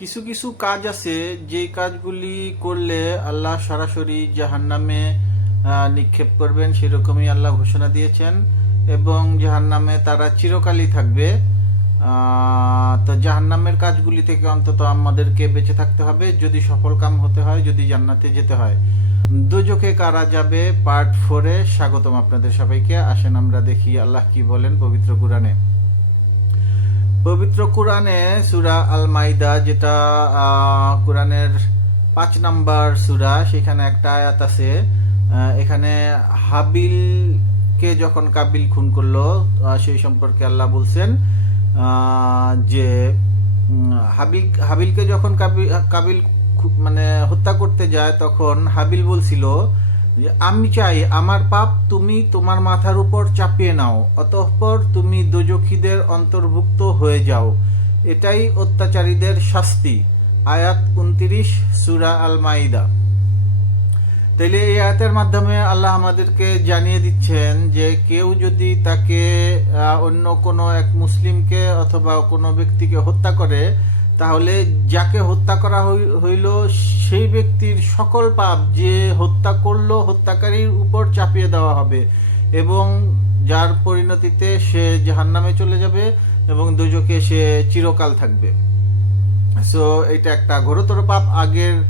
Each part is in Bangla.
কিছু কিছু কাজ আছে, যে কাজগুলি করলে আল্লাহ সরাসরি জাহান্নামে নিক্ষেপ করবেন, সেরকমই আল্লাহ ঘোষণা দিয়েছেন এবং জাহান্নামে তারা চিরকালই থাকবে। তো জাহান্নামের কাজগুলি থেকে অন্তত আমাদেরকে বেঁচে থাকতে হবে, যদি সফল কাম হতে হয়, যদি জান্নাতে যেতে হয়। দুজকে কারা যাবে? পার্ট ফোরে স্বাগতম আপনাদের সবাইকে। আসেন আমরা দেখি আল্লাহ কি বলেন পবিত্র কুরআনে। পবিত্র কোরআনে সুরা আল মাইদা যেটা কোরআনের পাঁচ নাম্বার সুরা, সেখানে একটা আয়াত আছে এখানে হাবিলকে যখন কাবিল খুন করল সেই সম্পর্কে আল্লাহ বলছেন যে হাবিল, হাবিলকে যখন কাবিল কাবিল মানে হত্যা করতে যায়, তখন হাবিল বলছিল যে আমি চাই আমার পাপ তুমি তোমার মাথার উপর চাপিয়ে নাও, অতঃপর তুমি দোজখীদের অন্তর্ভুক্ত হয়ে যাও। এটাই অত্যাচারীদের শাস্তি। আয়াত উনত্রিশ, সুরা আল মাইদা তাইলে এই আয়াতের মাধ্যমে আল্লাহ আমাদেরকে জানিয়ে দিচ্ছেন যে কেউ যদি তাকে অন্য কোনো এক মুসলিমকে অথবা কোনো ব্যক্তিকে হত্যা করে তাহলে যাকে হত্যা করা হই- হইল সেই ব্যক্তির সকল পাপ যে হত্যা করল হত্যাকারীর উপর চাপিয়ে দেওয়া হবে এবং যার পরিণতিতে সে জাহান্নামে চলে যাবে এবং দুজকে সে চিরকাল থাকবে। সো এটা একটা ঘোরতর পাপ। আগের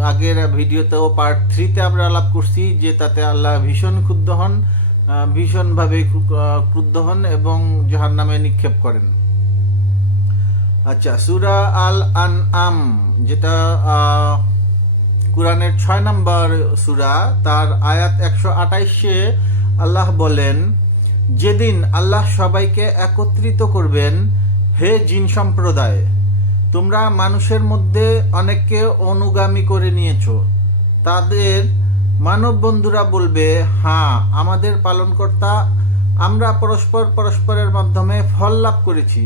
আগের ভিডিওতেও পার্ট থ্রিতে আমরা আলাপ করছি যে তাতে আল্লাহ ভীষণ ক্ষুব্ধ হন ভীষণভাবে ক্রু- ক্রুদ্ধ হন এবং জাহান নামে নিক্ষেপ করেন। আচ্ছা সুরা আল আন আম যেটা কোরআনের ছয় নম্বর সুরা, তার আয়াত একশো আটাইশে আল্লাহ বলেন, যেদিন আল্লাহ সবাইকে একত্রিত করবেন, হে জিন সম্প্রদায়, তোমরা মানুষের মধ্যে অনেককে অনুগামী করে নিয়েছো। তাদের মানব বন্ধুরা বলবে হ্যাঁ আমাদের পালনকর্তা, আমরা পরস্পর পরস্পরের মাধ্যমে ফল লাভ করেছি।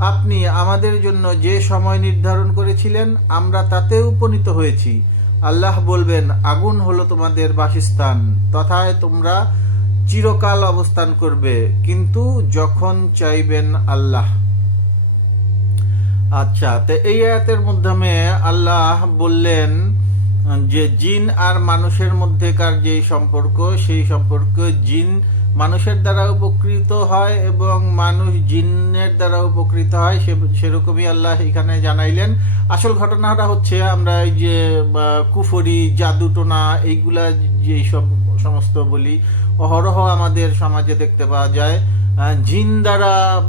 আপনি আমাদের জন্য যে সময় নির্ধারণ করেছিলেন, আমরা তাতে উপনীত হয়েছি। আল্লাহ বলবেন, আগুন হলো তোমাদের বাসস্থান, তথায় তোমরা চিরকাল অবস্থান করবে, কিন্তু যখন চাইবেন আল্লাহ। আচ্ছা তো এই আয়াতের মাধ্যমে আল্লাহ বললেন যে জিন আর মানুষের মধ্যেকার যে সম্পর্ক, সেই সম্পর্ক জিন মানুষের দ্বারা উপকৃত হয় এবং মানুষ জিনের দ্বারা উপকৃত হয়, সে- সেরকমই আল্লাহ এখানে জানাইলেন। আসল ঘটনাটা হচ্ছে আমরা এই যে কুফরি, জাদুটোনা এইগুলা যে সব সমস্ত বলি, অহরহ আমাদের সমাজে দেখতে পাওয়া যায়। জিন দ্বারা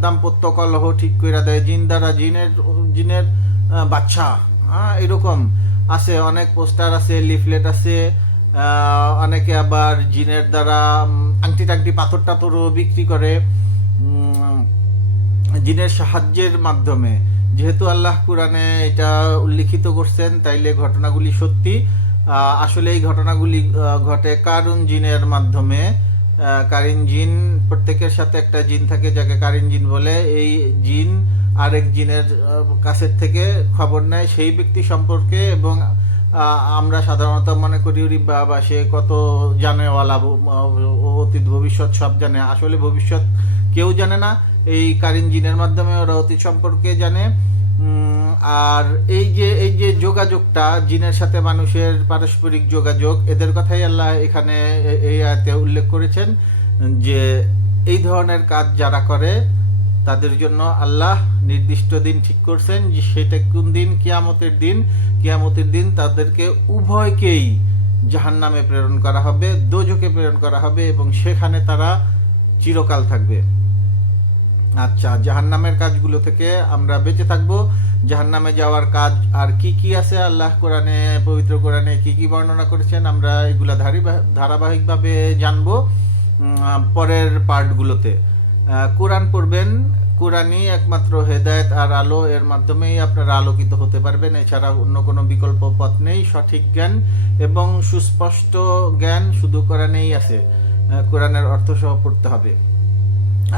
দাম্পত্য কলহ ঠিক করে দেয়। জিন দ্বারা জিনের জিনের বাচ্চা হ্যাঁ এরকম আছে। অনেক পোস্টার আছে, লিফলেট আছে। অনেকে আবার জিনের দ্বারা আংটি টাংটি, পাথর টাথরও বিক্রি করে। জিনের সাহায্যের মাধ্যমে। যেহেতু আল্লাহ কোরআনে এটা উল্লিখিত করছেন, তাইলে ঘটনাগুলি সত্যি। আসলে এই ঘটনাগুলি ঘটে কারুন জিনের মাধ্যমে। কারিন জিন, প্রত্যেকের সাথে একটা জিন থাকে যাকে কারিন জিন বলে। এই জিন আরেক জিনের কাছের থেকে খবর নেয় সেই ব্যক্তি সম্পর্কে এবং আমরা সাধারণত মনে করি, ওরে বাবা, সে কত জানেওয়ালা অতীত, ভবিষ্যৎ সব জানে। আসলে ভবিষ্যৎ কেউ জানে না। এই কারিন জিনের মাধ্যমে ওরা অতীত সম্পর্কে জানে। আর এই যে এই যে যোগাযোগটা, জিনের সাথে মানুষের পারস্পরিক যোগাযোগ, এদের কথাই আল্লাহ এখানে এই আয়তে উল্লেখ করেছেন যে, এই ধরনের কাজ যারা করে তাদের জন্য আল্লাহ নির্দিষ্ট দিন ঠিক করছেন যে সেটা কোন দিন? কিয়ামতের দিন। কিয়ামতের দিন তাদেরকে উভয়কেই জাহান্নামে প্রেরণ করা হবে দোজকে প্রেরণ করা হবে এবং সেখানে তারা চিরকাল থাকবে। আচ্ছা জাহান্নামের কাজগুলো থেকে আমরা বেঁচে থাকব। জাহান্নামে যাওয়ার কাজ আর কি কি আছে? আল্লাহ কোরআনে, পবিত্র কোরআনে কি কি বর্ণনা করেছেন? আমরা এগুলা ধারাবাহিক ধারাবাহিকভাবে জানব পরের পার্টগুলোতে কোরআন পড়বেন। কোরআনই একমাত্র হেদায়েত আর আলো, এর মাধ্যমেই আপনারা আলোকিত হতে পারবেন। এছাড়া অন্য কোনো বিকল্প পথ নেই, সঠিক জ্ঞান এবং সুস্পষ্ট জ্ঞান শুধু কোরআনেই আছে। কোরআনের অর্থ সহ পড়তে হবে।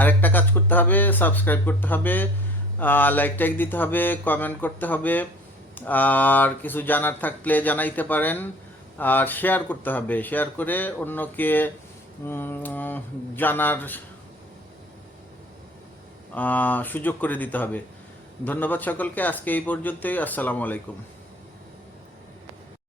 আরেকটা কাজ করতে হবে, সাবস্ক্রাইব করতে হবে লাইক টাইক দিতে হবে, কমেন্ট করতে হবে, আর কিছু জানার থাকলে জানাইতে পারেন, আর শেয়ার করতে হবে। শেয়ার করে অন্যকে জানার সুযোগ করে দিতে হবে। ধন্যবাদ সকলকে আজকে এই পর্যন্তই। আসসালামু আলাইকুম।